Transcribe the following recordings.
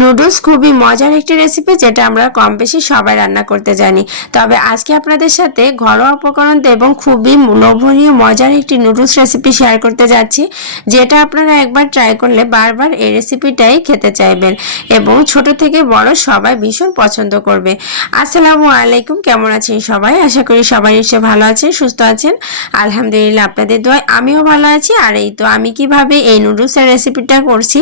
Noodles খুবই মজার একটি রেসিপি যেটা আমরা কম বেশি সবাই রান্না করতে জানি। তবে আজকে আপনাদের সাথে ঘরোয়া উপকরণ এবং খুবই লোভনীয়, মজার একটি নুডলস রেসিপি শেয়ার করতে যাচ্ছি, যেটা আপনারা একবার ট্রাই করলে বারবার এই রেসিপিটাই খেতে চাইবেন এবং ছোট থেকে বড় সবাই ভীষণ পছন্দ করবে। আসসালামু আলাইকুম, কেমন আছেন সবাই? আশা করি সবাই নিশ্চয়ই ভালো আছেন, সুস্থ আছেন। আলহামদুলিল্লাহ, আপনাদের দোয়ায় আমিও ভালো আছি। আর এই তো আমি কীভাবে এই নুডলসের রেসিপিটা করছি,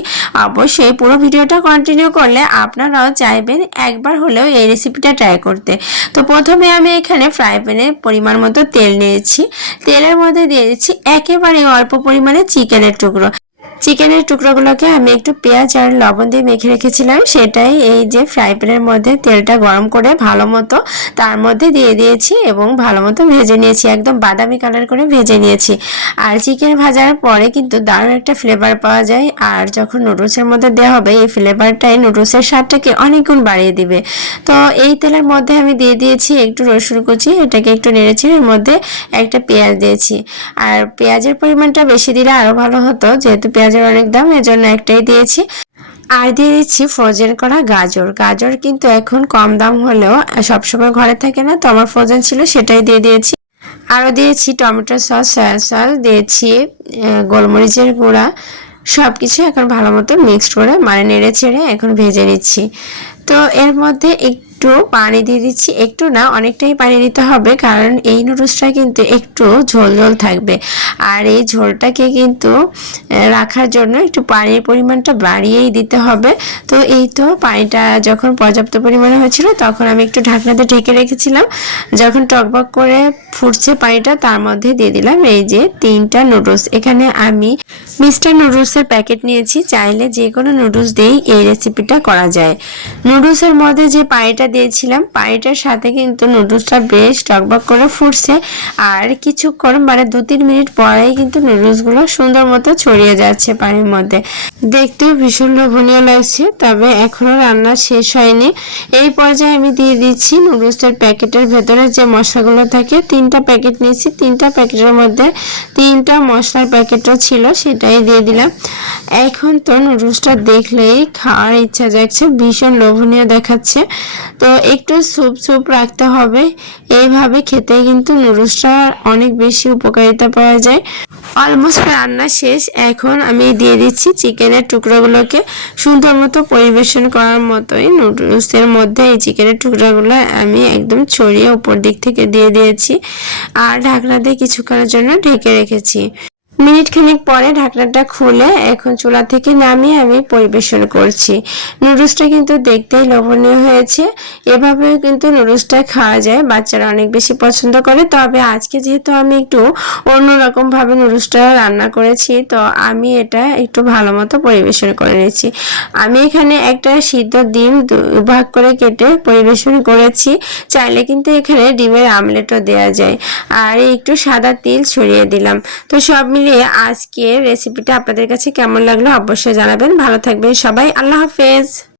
অবশ্যই পুরো ভিডিওটা কন্টিনিউ করলে আপনারাও চাইবেন একবার হলেও এই রেসিপিটা ট্রাই করতে। তো প্রথমে আমি এখানে ফ্রাই প্যানে পরিমাণ মতো তেল নিয়েছি। তেলের মধ্যে দিয়ে দিচ্ছি একেবারে অল্প পরিমাণে চিকেনের টুকরো। চিকেনের টুকরোগুলোকে আমি একটু পেঁয়াজ আর লবণ দিয়ে মেখে রেখেছিলাম। সেটাই এই যে ফ্রাই প্যানের মধ্যে তেলটা গরম করে ভালো মতো তার মধ্যে দিয়ে দিয়েছি এবং ভালো মতো ভেজে নিয়েছি। একদম বাদামি কালার করে ভেজে নিয়েছি। আর চিকেন ভাজার পরে কিন্তু দারুণ একটা ফ্লেভার পাওয়া যায়। আর যখন নুডলসের মধ্যে দেওয়া হবে, এই ফ্লেভারটাই নুডলসের স্বাদটাকে অনেক গুণ বাড়িয়ে দিবে। তো এই তেলের মধ্যে আমি দিয়ে দিয়েছি একটু রসুন কুচি। এটাকে একটু নেড়েছি এর মধ্যে একটা পেঁয়াজ দিয়েছি। আর পেঁয়াজের পরিমাণটা বেশি দিলে আরও ভালো হতো। যেহেতু পেঁয়াজের অনেক দাম, এজন্য একটাই দিয়েছি। আর দিয়ে দিচ্ছি ফ্রোজেন করা গাজর। গাজর কিন্তু এখন কম দাম হলেও সবসময় ঘরে থাকে না, তো আমার ফ্রোজেন ছিল সেটাই দিয়ে দিয়েছি। আরও দিয়েছি টমেটো সস সয়া সস দিয়েছি গোলমরিচের গুঁড়া। সব কিছু এখন ভালো মতো মিক্সড করে মানে নেড়ে ছেড়ে এখন ভেজে নিচ্ছি। তো এর মধ্যে একটু পানি দিয়ে দিচ্ছি। একটু না, অনেকটাই পানি দিতে হবে, কারণ এই নুডলসটা কিন্তু একটু ঝোল ঝোল থাকবে। আর এই ঝোলটাকে কিন্তু রাখার জন্য একটু পানির পরিমাণটা বাড়িয়েই দিতে হবে। তো এই তো পানিটা যখন পর্যাপ্ত পরিমাণে হয়েছিল, তখন আমি একটু ঢাকনাতে ঢেকে রেখেছিলাম। যখন টকবক করে ফুটছে পানিটা, তার মধ্যে দিয়ে দিলাম এই যে তিনটা নুডলস এখানে আমি মিস্টার নুডলসের প্যাকেট নিয়েছি। চাইলে যে কোনো নুডলস দিয়েই এই রেসিপিটা করা যায়। নুডলসের মধ্যে যে পানিটা দিয়েছিলাম। পানিটার সাথে কিন্তু নুডলসটা বেশ টকবক করে ফুটছে। আর কিছুক্ষণ মানে দু তিন মিনিট পরেই কিন্তু নুডলসগুলো সুন্দর মতো ছড়িয়ে যাচ্ছে পানির মধ্যে। দেখতেও ভীষণ লোভনীয় লাগছে, তবে এখনও রান্না শেষ হয়নি। এই পর্যায়ে আমি দিয়ে দিচ্ছি নুডলসের প্যাকেটের ভেতরে যে মশলাগুলো থাকে। তিনটা প্যাকেট নিয়েছি। তিনটা প্যাকেটের মধ্যে তিনটা মশলার প্যাকেটও ছিল, সেটাই দিয়ে দিলাম। এখন তো নুডলসটা দেখলেই খাওয়ার ইচ্ছা যাচ্ছে ভীষণ লোভনীয় দেখাচ্ছে। তো একটু স্যুপ স্যুপ রাখতে হবে। এইভাবে খেতে কিন্তু নুডলসটা অনেক বেশি উপকারিতা পাওয়া যায়। অলমোস্ট রান্না শেষ। এখন আমি দিয়ে দিচ্ছি চিকেনের টুকরোগুলোকে সুন্দর মতো পরিবেশন করার মতোই নুডলসের মধ্যে এই চিকেনের টুকরাগুলো আমি একদম ছড়িয়ে উপর দিক থেকে দিয়ে দিয়েছি। আর ঢাকনা দিয়ে কিছুক্ষণের জন্য ঢেকে রেখেছি। মিনিট খানিক পরে ঢাকনাটা খুলে এখন চুলা থেকে নামিয়ে আমি পরিবেশন করছি। নুডলসটা কিন্তু দেখতেই লোভনীয় হয়েছে। এভাবেও কিন্তু নুডলসটা খাওয়া যায়। বাচ্চারা অনেক বেশি পছন্দ করে। তবে আজকে যেহেতু আমি একটু অন্যরকম ভাবে নুডলসটা রান্না করেছি, তো আমি এটা একটু ভালো মতো পরিবেশন করে নিয়েছি। আমি এখানে একটা সিদ্ধ ডিম ভাগ করে কেটে পরিবেশন করেছি। চাইলে কিন্তু এখানে ডিমের আমলেটও দেওয়া যায়। আর একটু সাদা তিল ছড়িয়ে দিলাম। তো সব মিলিয়ে আজকের রেসিপিটা আপনাদের কাছে কেমন লাগল অবশ্যই জানাবেন। ভালো থাকবেন সবাই। আল্লাহ হাফেজ।